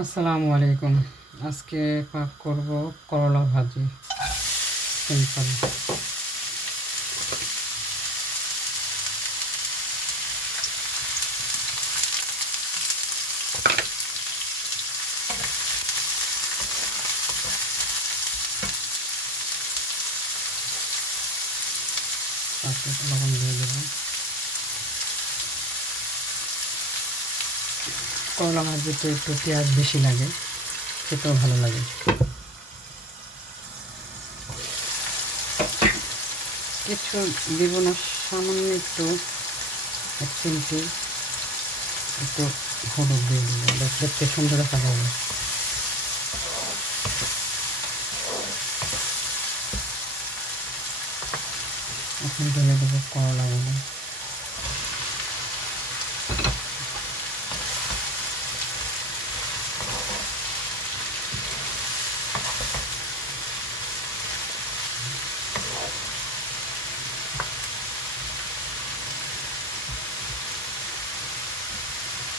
আসসালামু আলাইকুম। আজকে পাক করব করলা ভাজি, সিম্পল। তারপর লবণ দিয়ে দেবো। করলা ভাজিতে একটু পেঁয়াজ বেশি লাগে, খেতেও ভালো লাগে। কিছু দিব না, সামান্য একটু, এক চিমটি একটু হলুদ দিয়ে দেবো, দেখতে সুন্দর দেখা যাবে। এখন ঢেলে দেবো করলাগুলো।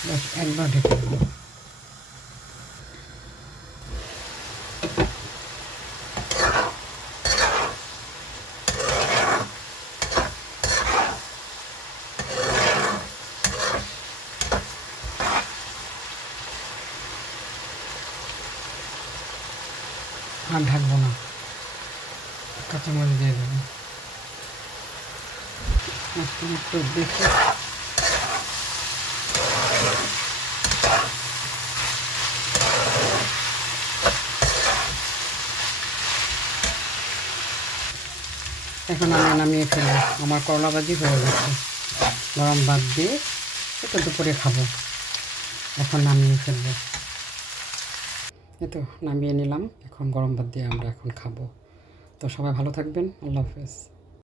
বাস একবার ঢেকে দেবো। আর ঢাকবো না, কাঁচামরিচ দিয়ে দেবো। এখন একটু দেখি এখন আমি নামিয়ে ফেলবো। আমার করলা ভাজি হয়ে গেছে। গরম ভাত দিয়ে একটু দুপুরে খাবো। এখন নামিয়ে ফেলবো। এই তো নামিয়ে নিলাম। এখন গরম ভাত দিয়ে আমরা এখন খাবো। তো সবাই ভালো থাকবেন। আল্লাহ হাফেজ।